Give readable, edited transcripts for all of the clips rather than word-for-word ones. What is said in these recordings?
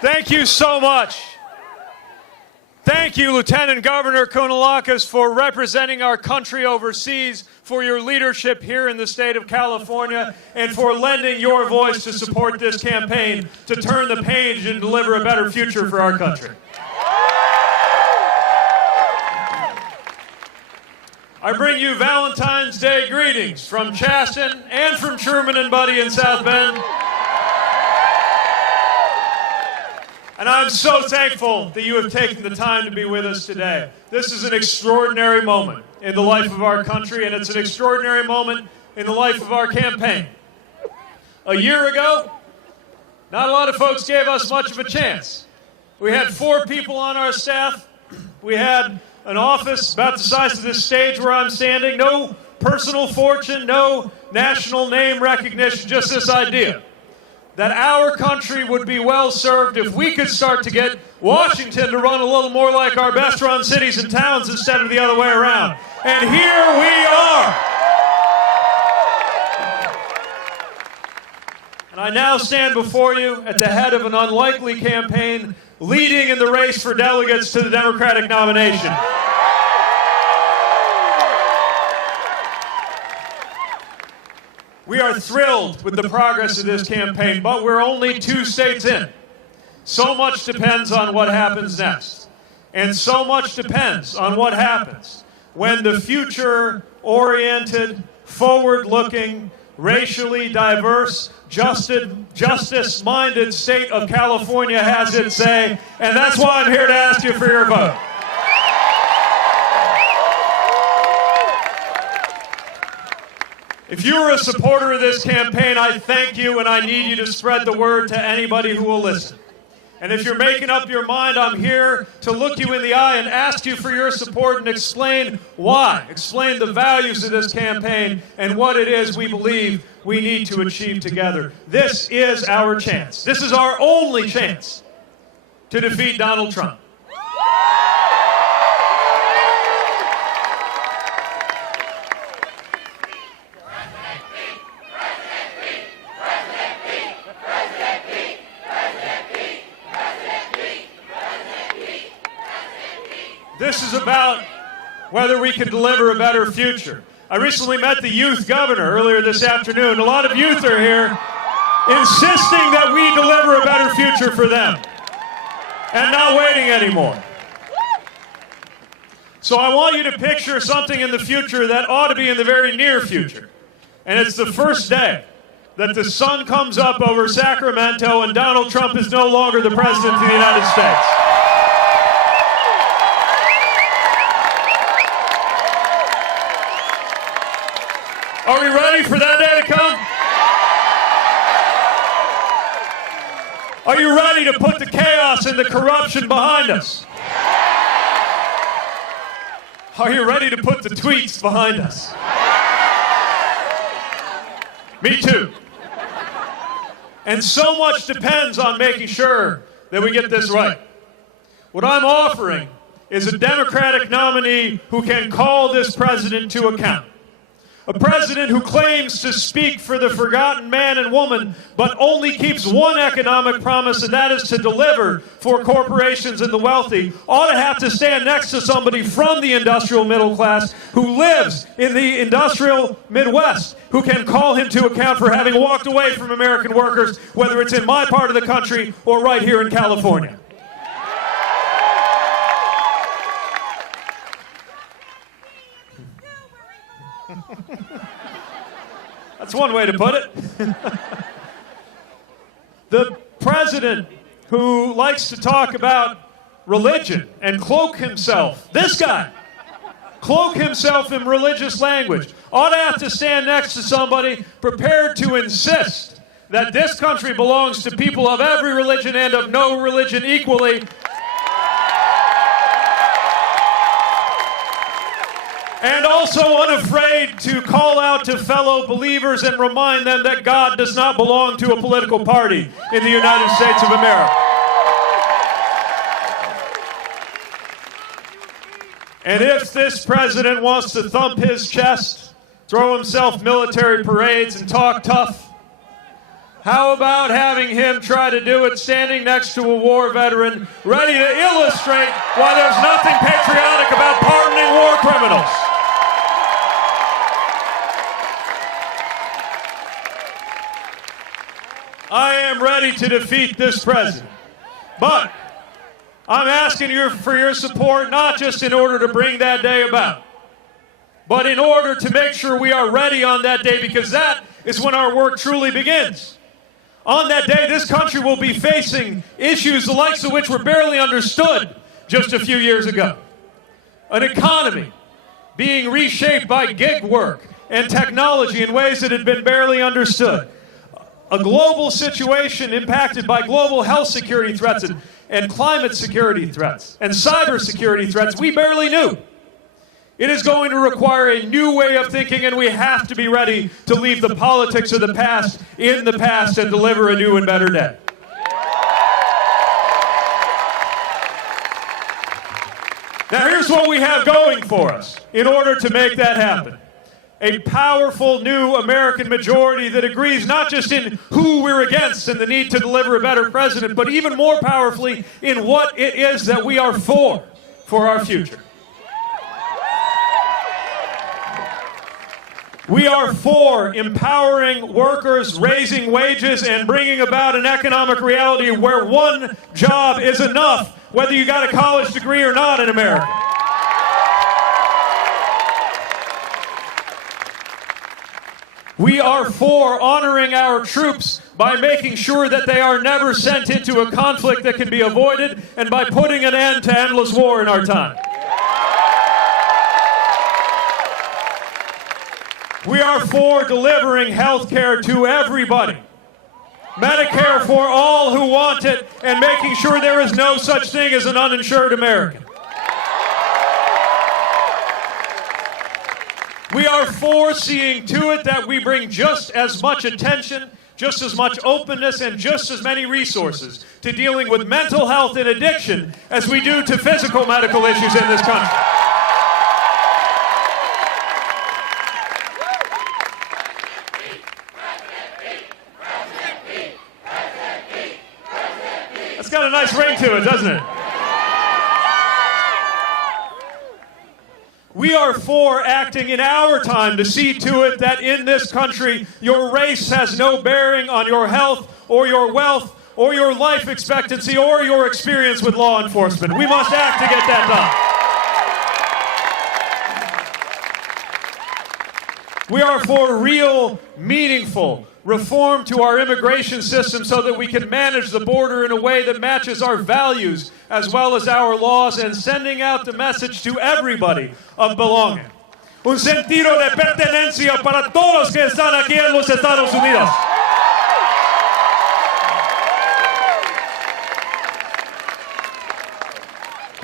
Thank you so much. Thank you, Lieutenant Governor Kounalakis, for representing our country overseas, for your leadership here in the state of California, and for lending your voice to support this campaign to turn the page and deliver a better future for our country. I bring you Valentine's Day greetings from Chasten and from Sherman and Buddy in South Bend. And I'm so thankful that you have taken the time to be with us today. This is an extraordinary moment in the life of our country, and it's an extraordinary moment in the life of our campaign. A year ago, not a lot of folks gave us much of a chance. We had 4 people on our staff. We had an office about the size of this stage where I'm standing, no personal fortune, no national name recognition, just this idea that our country would be well served if we could start to get Washington to run a little more like our best run cities and towns instead of the other way around. And here we are. And I now stand before you at the head of an unlikely campaign leading in the race for delegates to the Democratic nomination. We are thrilled with the progress of this campaign, but we're only 2 states in. So much depends on what happens next. And so much depends on what happens when the future-oriented, forward-looking, racially diverse, justice-minded state of California has its say, and that's why I'm here to ask you for your vote. If you're a supporter of this campaign, I thank you, and I need you to spread the word to anybody who will listen. And if you're making up your mind, I'm here to look you in the eye and ask you for your support and explain why. Explain the values of this campaign and what it is we believe we need to achieve together. This is our chance. This is our only chance to defeat Donald Trump. This is about whether we can deliver a better future. I recently met the youth governor earlier this afternoon. A lot of youth are here insisting that we deliver a better future for them and not waiting anymore. So I want you to picture something in the future that ought to be in the very near future. And it's the first day that the sun comes up over Sacramento and Donald Trump is no longer the president of the United States. Are we ready for that day to come? Are you ready to put the chaos and the corruption behind us? Are you ready to put the tweets behind us? Me too. And so much depends on making sure that we get this right. What I'm offering is a Democratic nominee who can call this president to account. A president who claims to speak for the forgotten man and woman, but only keeps one economic promise, and that is to deliver for corporations and the wealthy, ought to have to stand next to somebody from the industrial middle class who lives in the industrial Midwest, who can call him to account for having walked away from American workers, whether it's in my part of the country or right here in California. That's one way to put it. The president who likes to talk about religion and cloak himself, this guy, cloak himself in religious language, ought to have to stand next to somebody prepared to insist that this country belongs to people of every religion and of no religion equally. And also unafraid to call out to fellow believers and remind them that God does not belong to a political party in the United States of America. And if this president wants to thump his chest, throw himself military parades, and talk tough, How about having him try to do it standing next to a war veteran, ready to illustrate why there's nothing patriotic about pardoning war criminals? I am ready to defeat this president. But I'm asking you for your support, not just in order to bring that day about, but in order to make sure we are ready on that day, because that is when our work truly begins. On that day, this country will be facing issues the likes of which were barely understood just a few years ago. An economy being reshaped by gig work and technology in ways that had been barely understood. A global situation impacted by global health security threats and climate security threats and cyber security threats we barely knew. It is going to require a new way of thinking, and we have to be ready to leave the politics of the past in the past and deliver a new and better day. Now, here's what we have going for us in order to make that happen. A powerful new American majority that agrees not just in who we're against and the need to deliver a better president, but even more powerfully in what it is that we are for our future. We are for empowering workers, raising wages, and bringing about an economic reality where one job is enough, whether you got a college degree or not in America. We are for honoring our troops by making sure that they are never sent into a conflict that can be avoided, and by putting an end to endless war in our time. We are for delivering health care to everybody, Medicare for all who want it, and making sure there is no such thing as an uninsured American. We are for seeing to it that we bring just as much attention, just as much openness, and just as many resources to dealing with mental health and addiction as we do to physical medical issues in this country. That's got a nice ring to it, doesn't it? We are for acting in our time to see to it that in this country, your race has no bearing on your health or your wealth or your life expectancy or your experience with law enforcement. We must act to get that done. We are for real, meaningful reform to our immigration system so that we can manage the border in a way that matches our values as well as our laws, and sending out the message to everybody of belonging. Un sentido de pertenencia para todos que están aquí en los Estados Unidos.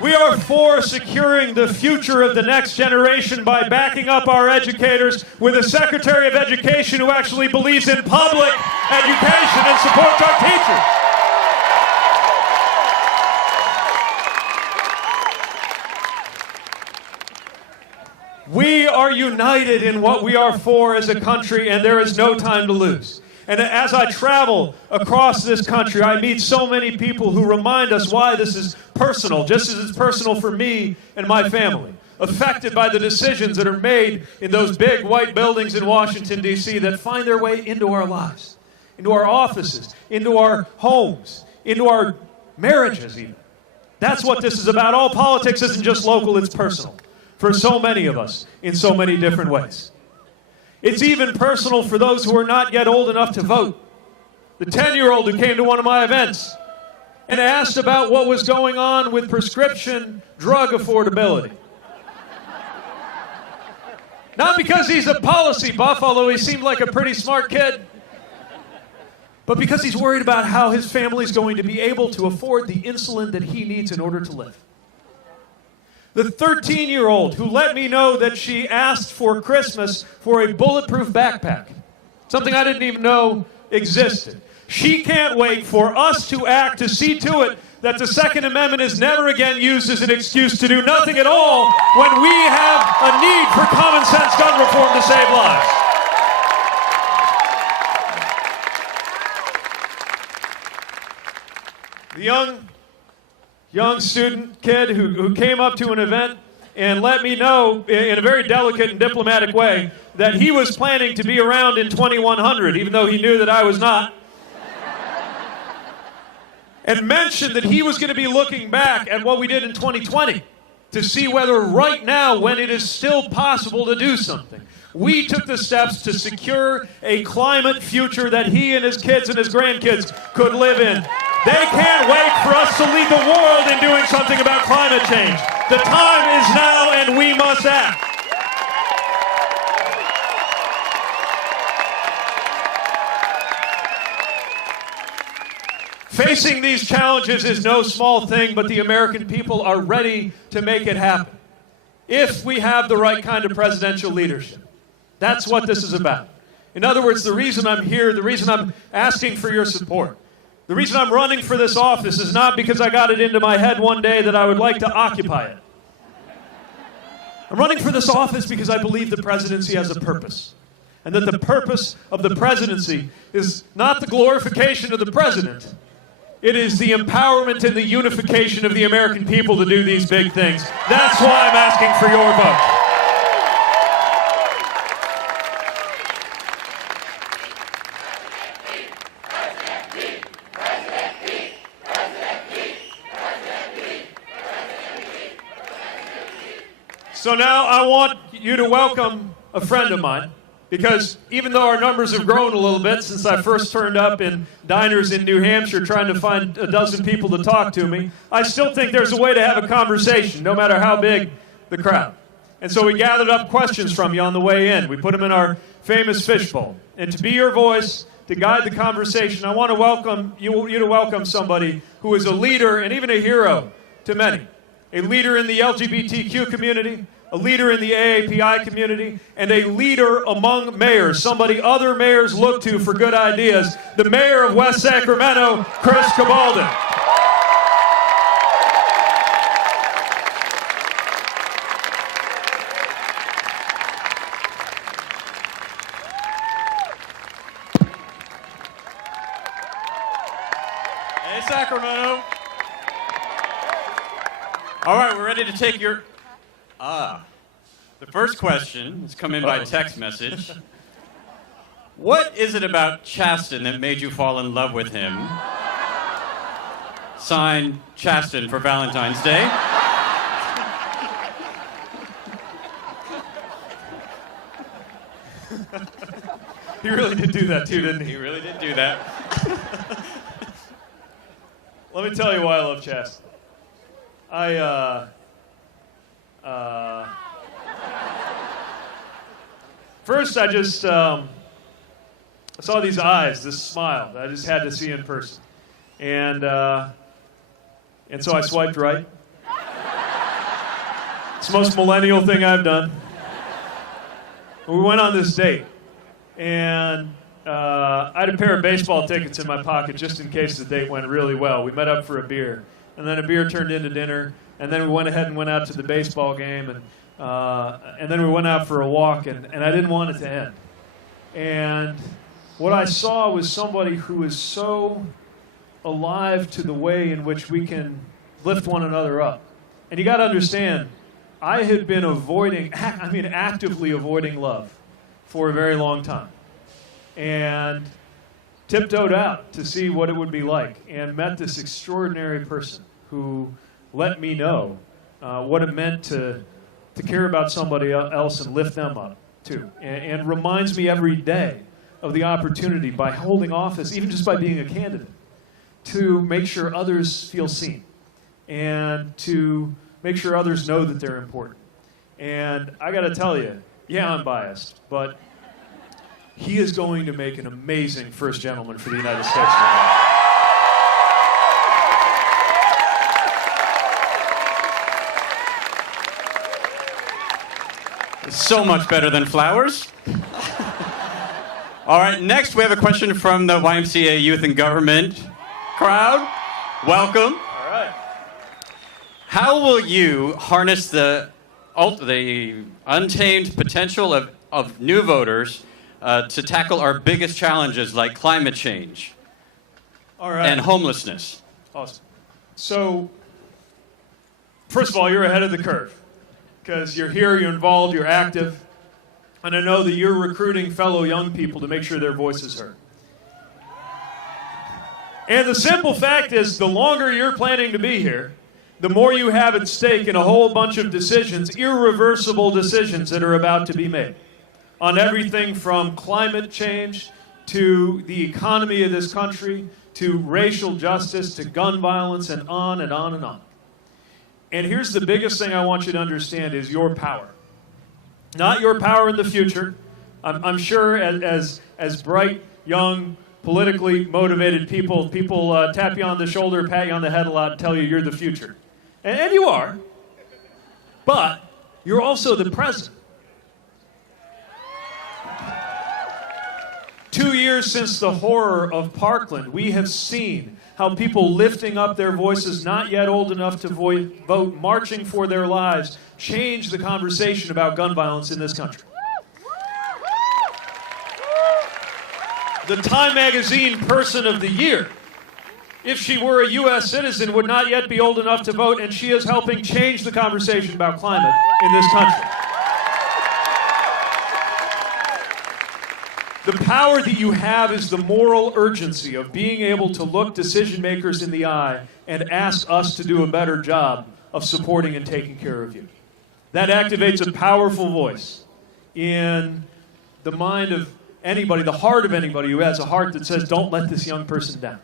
We are for securing the future of the next generation by backing up our educators with a Secretary of Education who actually believes in public education and supports our teachers. We are united in what we are for as a country, and there is no time to lose. And as I travel across this country, I meet so many people who remind us why this is personal, just as it's personal for me and my family, affected by the decisions that are made in those big white buildings in Washington, D.C. that find their way into our lives, into our offices, into our homes, into our marriages even. That's what this is about. All politics isn't just local, it's personal for so many of us in so many different ways. It's even personal for those who are not yet old enough to vote. The 10-year-old who came to one of my events and asked about what was going on with prescription drug affordability. Not because he's a policy buff, although he seemed like a pretty smart kid, but because he's worried about how his family's going to be able to afford the insulin that he needs in order to live. The 13-year-old who let me know that she asked for Christmas for a bulletproof backpack, something I didn't even know existed. She can't wait for us to act to see to it that the Second Amendment is never again used as an excuse to do nothing at all when we have a need for common sense gun reform to save lives. The young student kid who came up to an event and let me know in a very delicate and diplomatic way that he was planning to be around in 2100, even though he knew that I was not. And mentioned that he was going to be looking back at what we did in 2020 to see whether right now, when it is still possible to do something, we took the steps to secure a climate future that he and his kids and his grandkids could live in. They can't wait for us to lead the world in doing something about climate change. The time is now, and we must act. Facing these challenges is no small thing, but the American people are ready to make it happen if we have the right kind of presidential leadership. That's what this is about. In other words, the reason I'm here, the reason I'm asking for your support, the reason I'm running for this office is not because I got it into my head one day that I would like to occupy it. I'm running for this office because I believe the presidency has a purpose. And that the purpose of the presidency is not the glorification of the president. It is the empowerment and the unification of the American people to do these big things. That's why I'm asking for your vote. So now I want you to welcome a friend of mine, because even though our numbers have grown a little bit since I first turned up in diners in New Hampshire trying to find a dozen people to talk to me, I still think there's a way to have a conversation, no matter how big the crowd. And so we gathered up questions from you on the way in. We put them in our famous fishbowl. And to be your voice, to guide the conversation, I want to welcome you to welcome somebody who is a leader and even a hero to many. A leader in the LGBTQ community, a leader in the AAPI community, and a leader among mayors, somebody other mayors look to for good ideas, the mayor of West Sacramento, Chris Cabaldon. Hey, Sacramento. All right, we're ready to take your... The first question has come in by text message. What is it about Chasten that made you fall in love with him? Signed, Chasten for Valentine's Day. He really did do that too, didn't he? He really did do that. Let me tell you why I love Chasten. First, I just I saw these eyes, this smile that I just had to see in person, and so I swiped right. It's the most millennial thing I've done. We went on this date, and I had a pair of baseball tickets in my pocket just in case the date went really well. We met up for a beer, and then a beer turned into dinner, and then we went ahead and went out to the baseball game, and then we went out for a walk, and I didn't want it to end. And what I saw was somebody who is so alive to the way in which we can lift one another up. And you got to understand, I had been actively avoiding love for a very long time. And tiptoed out to see what it would be like, and met this extraordinary person who let me know what it meant to care about somebody else and lift them up too, and reminds me every day of the opportunity by holding office, even just by being a candidate, to make sure others feel seen and to make sure others know that they're important. And I got to tell you, yeah, I'm biased, but he is going to make an amazing first gentleman for the United States of America. So much better than flowers. All right, next we have a question from the YMCA Youth and Government crowd. Welcome. All right. How will you harness the untamed potential of new voters to tackle our biggest challenges like climate change All right. and homelessness? Awesome. So, first of all, you're ahead of the curve because you're here, you're involved, you're active, and I know that you're recruiting fellow young people to make sure their voice is heard. And the simple fact is, the longer you're planning to be here, the more you have at stake in a whole bunch of decisions, irreversible decisions that are about to be made on everything from climate change to the economy of this country, to racial justice, to gun violence, and on and on and on. And here's the biggest thing I want you to understand is your power. Not your power in the future. I'm sure as bright, young, politically motivated people tap you on the shoulder, pat you on the head a lot, and tell you you're the future. And you are. But you're also the president. 2 years since the horror of Parkland, we have seen how people lifting up their voices, not yet old enough to vote, marching for their lives, change the conversation about gun violence in this country. The Time Magazine Person of the Year, if she were a U.S. citizen, would not yet be old enough to vote, and she is helping change the conversation about climate in this country. The power that you have is the moral urgency of being able to look decision makers in the eye and ask us to do a better job of supporting and taking care of you. That activates a powerful voice in the mind of anybody, the heart of anybody who has a heart that says, don't let this young person down.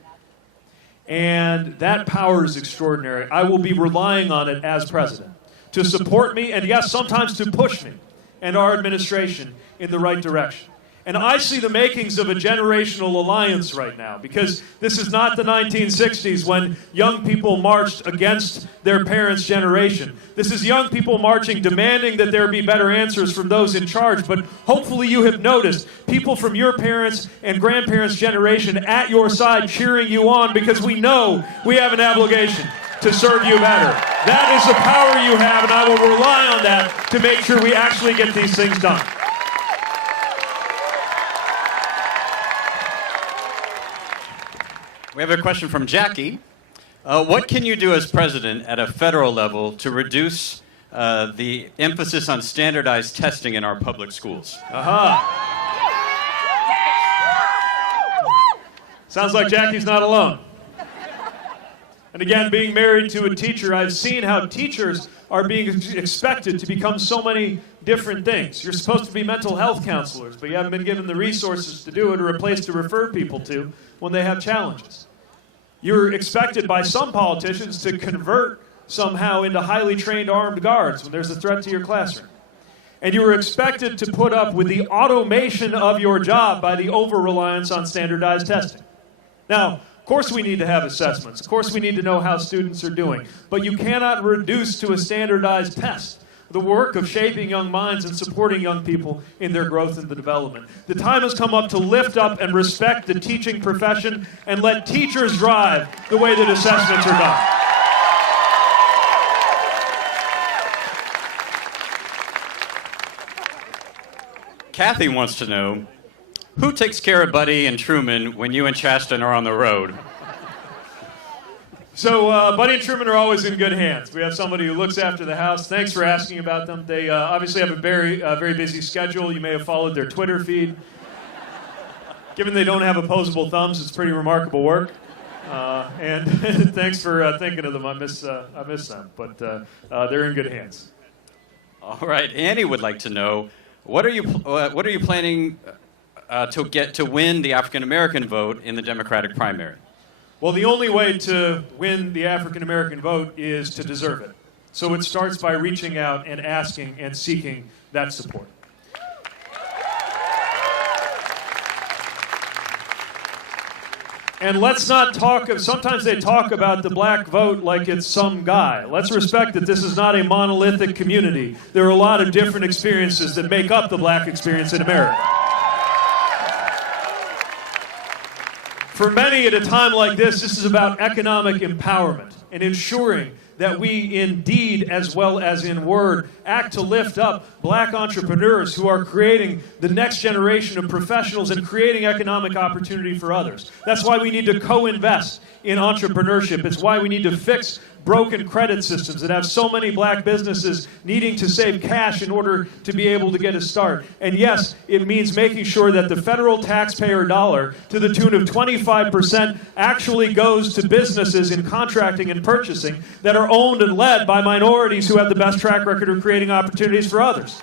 And that power is extraordinary. I will be relying on it as president to support me and, yes, sometimes to push me and our administration in the right direction. And I see the makings of a generational alliance right now, because this is not the 1960s when young people marched against their parents' generation. This is young people marching, demanding that there be better answers from those in charge. But hopefully you have noticed people from your parents' and grandparents' generation at your side cheering you on, because we know we have an obligation to serve you better. That is the power you have, and I will rely on that to make sure we actually get these things done. We have a question from Jackie. What can you do as president at a federal level to reduce the emphasis on standardized testing in our public schools? Sounds like Jackie's not alone. And again, being married to a teacher, I've seen how teachers are being expected to become so many different things. You're supposed to be mental health counselors, but you haven't been given the resources to do it or a place to refer people to when they have challenges. You're expected by some politicians to convert somehow into highly trained armed guards when there's a threat to your classroom. And you were expected to put up with the automation of your job by the over-reliance on standardized testing. Now, of course we need to have assessments. Of course we need to know how students are doing. But you cannot reduce to a standardized test the work of shaping young minds and supporting young people in their growth and development. The time has come up to lift up and respect the teaching profession and let teachers drive the way that assessments are done. Kathy wants to know, who takes care of Buddy and Truman when you and Chasten are on the road? So Buddy and Truman are always in good hands. We have somebody who looks after the house. Thanks for asking about them. They obviously have a very busy schedule. You may have followed their Twitter feed. Given they don't have opposable thumbs, it's pretty remarkable work. And thanks for thinking of them. I miss them, but they're in good hands. All right. Annie would like to know, what are you planning to get to win the African American vote in the Democratic primary? Well, the only way to win the African American vote is to deserve it. So it starts by reaching out and asking and seeking that support. And let's not talk, sometimes they talk about the black vote like it's some guy. Let's respect that this is not a monolithic community. There are a lot of different experiences that make up the black experience in America. For many at a time like this is about economic empowerment and ensuring that we in deed as well as in word act to lift up black entrepreneurs who are creating the next generation of professionals and creating economic opportunity for others. That's why we need to co-invest in entrepreneurship. It's why we need to fix broken credit systems that have so many black businesses needing to save cash in order to be able to get a start. And yes, it means making sure that the federal taxpayer dollar, to the tune of 25%, actually goes to businesses in contracting and purchasing that are owned and led by minorities who have the best track record of creating opportunities for others.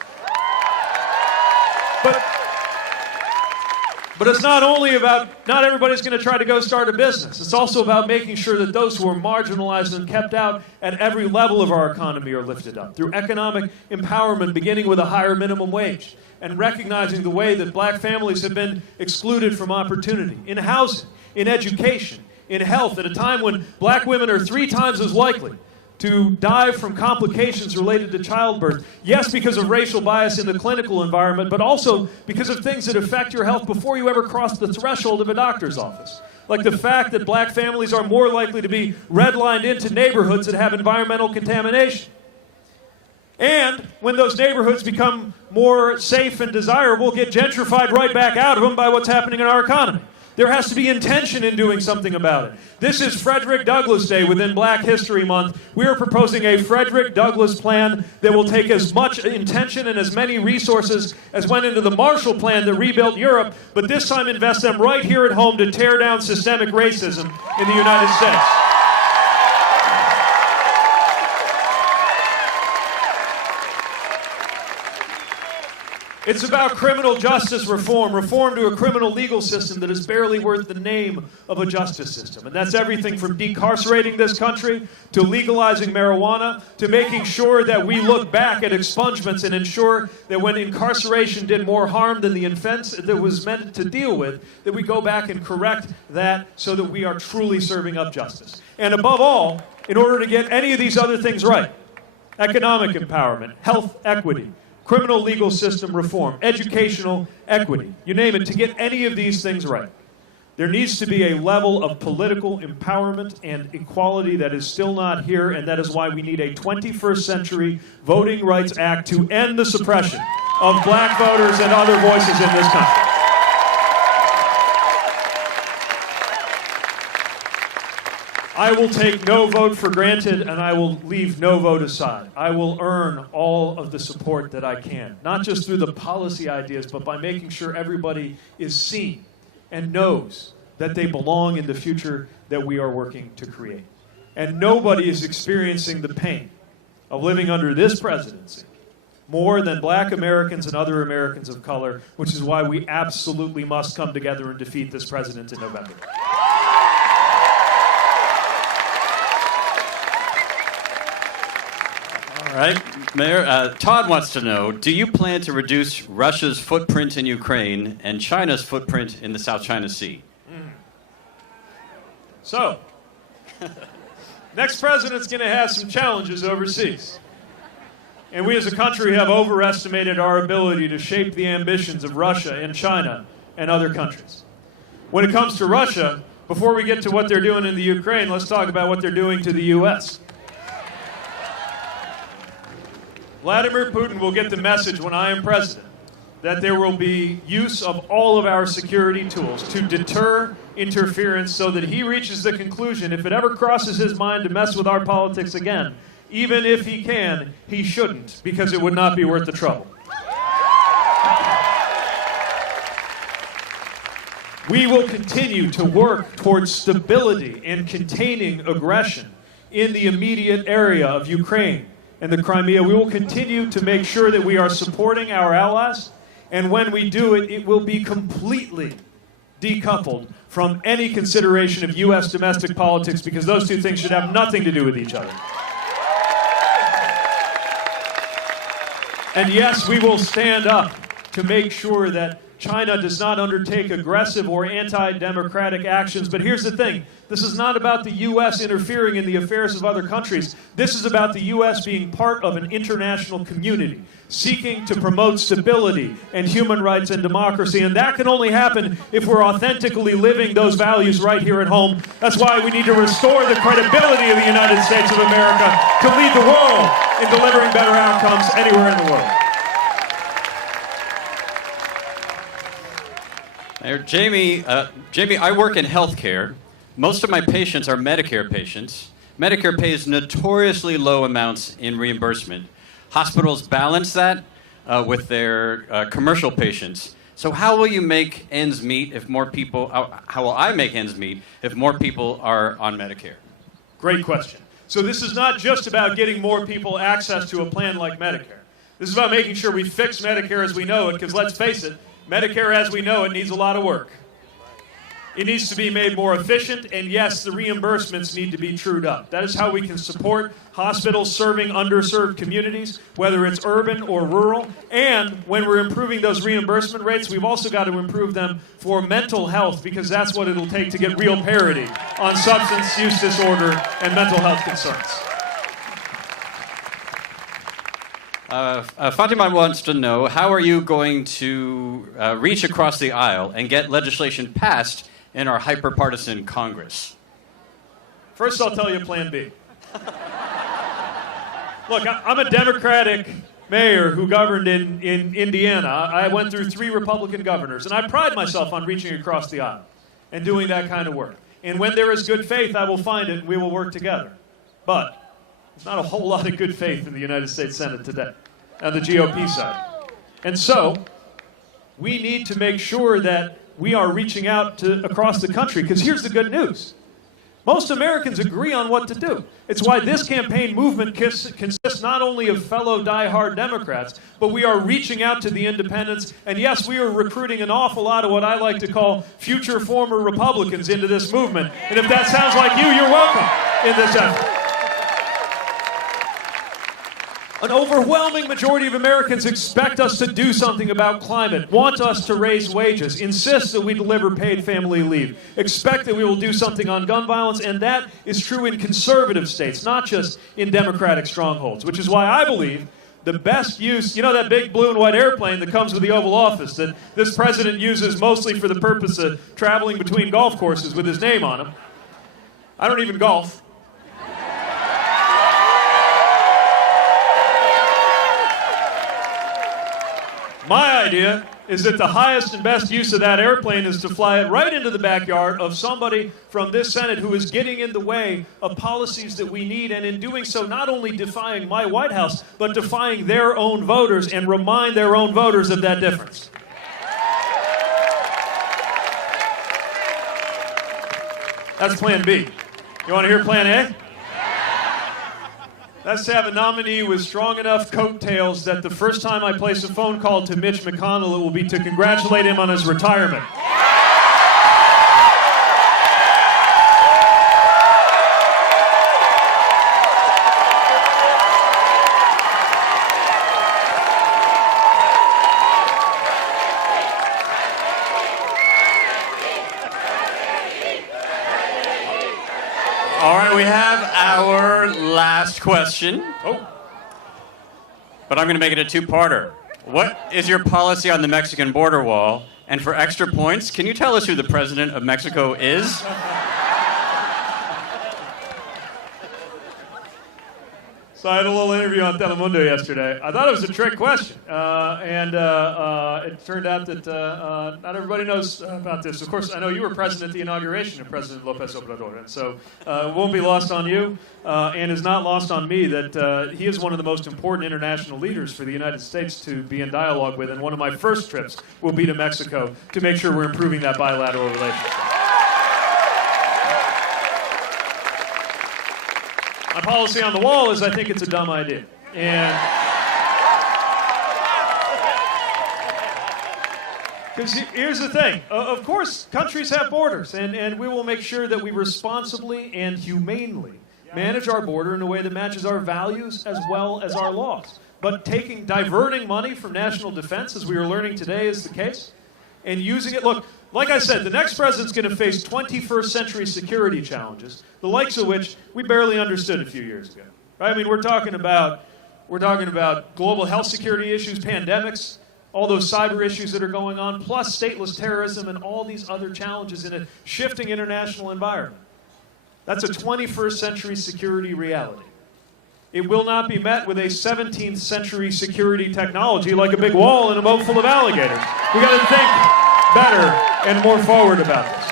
But it's not only about, not everybody's going to try to go start a business. It's also about making sure that those who are marginalized and kept out at every level of our economy are lifted up through economic empowerment, beginning with a higher minimum wage, and recognizing the way that black families have been excluded from opportunity in housing, in education, in health, at a time when black women are 3 times as likely to die from complications related to childbirth. Yes, because of racial bias in the clinical environment, but also because of things that affect your health before you ever cross the threshold of a doctor's office. Like the fact that black families are more likely to be redlined into neighborhoods that have environmental contamination. And when those neighborhoods become more safe and desirable, get gentrified right back out of them by what's happening in our economy. There has to be intention in doing something about it. This is Frederick Douglass Day within Black History Month. We are proposing a Frederick Douglass plan that will take as much intention and as many resources as went into the Marshall Plan that rebuilt Europe, but this time invest them right here at home to tear down systemic racism in the United States. It's about criminal justice reform, reform to a criminal legal system that is barely worth the name of a justice system. And that's everything from decarcerating this country to legalizing marijuana to making sure that we look back at expungements and ensure that when incarceration did more harm than the offense that was meant to deal with, that we go back and correct that so that we are truly serving up justice. And above all, in order to get any of these other things right, economic empowerment, health equity, criminal legal system reform, educational equity, you name it, to get any of these things right, there needs to be a level of political empowerment and equality that is still not here, and that is why we need a 21st century Voting Rights Act to end the suppression of black voters and other voices in this country. I will take no vote for granted, and I will leave no vote aside. I will earn all of the support that I can, not just through the policy ideas, but by making sure everybody is seen and knows that they belong in the future that we are working to create. And nobody is experiencing the pain of living under this presidency more than black Americans and other Americans of color, which is why we absolutely must come together and defeat this president in November. All right, Mayor, Todd wants to know, do you plan to reduce Russia's footprint in Ukraine and China's footprint in the South China Sea? So, next president's going to have some challenges overseas. And we as a country have overestimated our ability to shape the ambitions of Russia and China and other countries. When it comes to Russia, before we get to what they're doing in the Ukraine, let's talk about what they're doing to the U.S. Vladimir Putin will get the message when I am president that there will be use of all of our security tools to deter interference so that he reaches the conclusion, if it ever crosses his mind to mess with our politics again, even if he can, he shouldn't, because it would not be worth the trouble. We will continue to work towards stability and containing aggression in the immediate area of Ukraine and the Crimea. We will continue to make sure that we are supporting our allies, and when we do it, it will be completely decoupled from any consideration of U.S. domestic politics, because those two things should have nothing to do with each other. And yes, we will stand up to make sure that China does not undertake aggressive or anti-democratic actions. But here's the thing. This is not about the U.S. interfering in the affairs of other countries. This is about the U.S. being part of an international community, seeking to promote stability and human rights and democracy. And that can only happen if we're authentically living those values right here at home. That's why we need to restore the credibility of the United States of America to lead the world in delivering better outcomes anywhere in the world. Jamie, I work in healthcare. Most of my patients are Medicare patients. Medicare pays notoriously low amounts in reimbursement. Hospitals balance that with their commercial patients. So how will you make ends meet if more people, how will I make ends meet if more people are on Medicare? Great question. So this is not just about getting more people access to a plan like Medicare. This is about making sure we fix Medicare as we know it, because let's face it, Medicare as we know it needs a lot of work. It needs to be made more efficient, and yes, the reimbursements need to be trued up. That is how we can support hospitals serving underserved communities, whether it's urban or rural. And when we're improving those reimbursement rates, we've also got to improve them for mental health, because that's what it'll take to get real parity on substance use disorder and mental health concerns. Fatima wants to know, how are you going to reach across the aisle and get legislation passed in our hyper-partisan Congress? First, I'll tell you Plan B. Look, I'm a Democratic mayor who governed in Indiana. I went through 3 Republican governors, and I pride myself on reaching across the aisle and doing that kind of work. And when there is good faith, I will find it, and we will work together. But there's not a whole lot of good faith in the United States Senate today, on the GOP side. And so, we need to make sure that we are reaching out across the country, because here's the good news. Most Americans agree on what to do. It's why this campaign movement consists not only of fellow die-hard Democrats, but we are reaching out to the independents, and yes, we are recruiting an awful lot of what I like to call future former Republicans into this movement. And if that sounds like you, you're welcome in this effort. An overwhelming majority of Americans expect us to do something about climate, want us to raise wages, insist that we deliver paid family leave, expect that we will do something on gun violence, and that is true in conservative states, not just in Democratic strongholds, which is why I believe the best use, you know that big blue and white airplane that comes with the Oval Office that this president uses mostly for the purpose of traveling between golf courses with his name on them. I don't even golf. My idea is that the highest and best use of that airplane is to fly it right into the backyard of somebody from this Senate who is getting in the way of policies that we need, and in doing so not only defying my White House, but defying their own voters, and remind their own voters of that difference. That's Plan B. You want to hear Plan A? That's to have a nominee with strong enough coattails that the first time I place a phone call to Mitch McConnell, it will be to congratulate him on his retirement. All right, we have our last question. Oh. But I'm going to make it a 2-parter. What is your policy on the Mexican border wall? And for extra points, can you tell us who the president of Mexico is? So I had a little interview on Telemundo yesterday. I thought it was a trick question, and it turned out that not everybody knows about this. Of course, I know you were present at the inauguration of President López Obrador, and so it won't be lost on you, and is not lost on me that he is one of the most important international leaders for the United States to be in dialogue with, and one of my first trips will be to Mexico to make sure we're improving that bilateral relationship. My policy on the wall is I think it's a dumb idea. And because here's the thing. Of course, countries have borders, and we will make sure that we responsibly and humanely manage our border in a way that matches our values as well as our laws. But diverting money from national defense, as we are learning today is the case, and using it. Look, like I said, the next president's going to face 21st century security challenges, the likes of which we barely understood a few years ago. Right? I mean, we're talking about global health security issues, pandemics, all those cyber issues that are going on, plus stateless terrorism and all these other challenges in a shifting international environment. That's a 21st century security reality. It will not be met with a 17th century security technology like a big wall and a boat full of alligators. We've got to think better and more forward about this.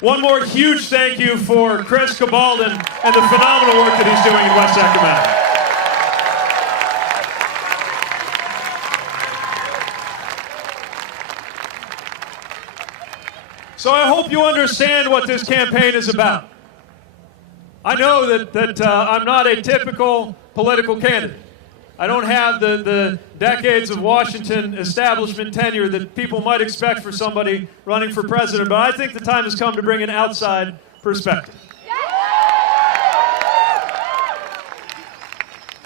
One more huge thank you for Chris Cabaldon and the phenomenal work that he's doing in West Sacramento. So I hope you understand what this campaign is about. I know that I'm not a typical political candidate. I don't have the decades of Washington establishment tenure that people might expect for somebody running for president, but I think the time has come to bring an outside perspective.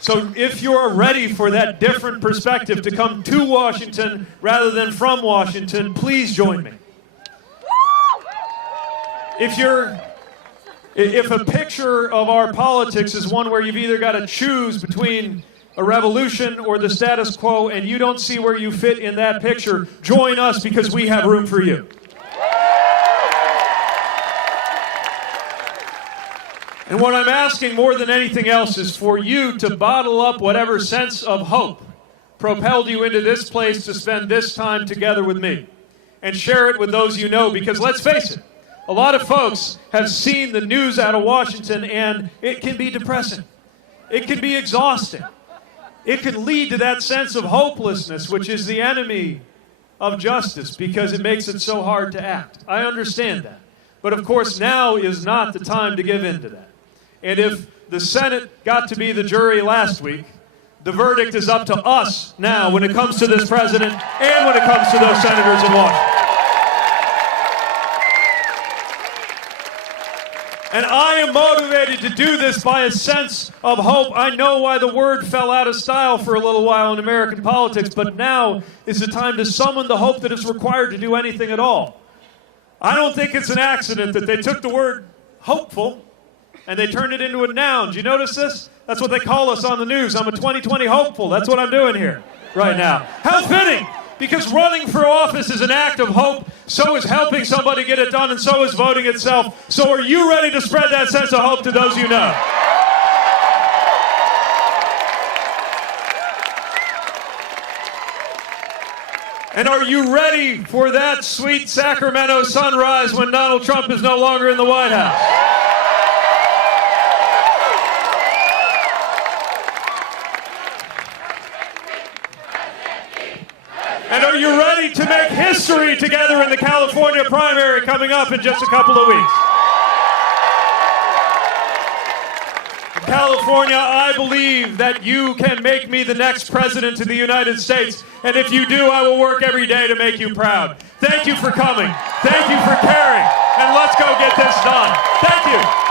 So if you're ready for that different perspective to come to Washington rather than from Washington, please join me. If a picture of our politics is one where you've either got to choose between a revolution or the status quo, and you don't see where you fit in that picture, join us because we have room for you. And what I'm asking more than anything else is for you to bottle up whatever sense of hope propelled you into this place to spend this time together with me, and share it with those you know, because let's face it, a lot of folks have seen the news out of Washington, and it can be depressing. It can be exhausting. It can lead to that sense of hopelessness, which is the enemy of justice, because it makes it so hard to act. I understand that. But of course, now is not the time to give in to that. And if the Senate got to be the jury last week, the verdict is up to us now when it comes to this president and when it comes to those senators in Washington. And I am motivated to do this by a sense of hope. I know why the word fell out of style for a little while in American politics, but now is the time to summon the hope that is required to do anything at all. I don't think it's an accident that they took the word hopeful and they turned it into a noun. Do you notice this? That's what they call us on the news. I'm a 2020 hopeful. That's what I'm doing here right now. How fitting! Because running for office is an act of hope, so is helping somebody get it done, and so is voting itself. So are you ready to spread that sense of hope to those you know? And are you ready for that sweet Sacramento sunrise when Donald Trump is no longer in the White House? And are you ready to make history together in the California primary coming up in just a couple of weeks? In California, I believe that you can make me the next president of the United States. And if you do, I will work every day to make you proud. Thank you for coming. Thank you for caring. And let's go get this done. Thank you.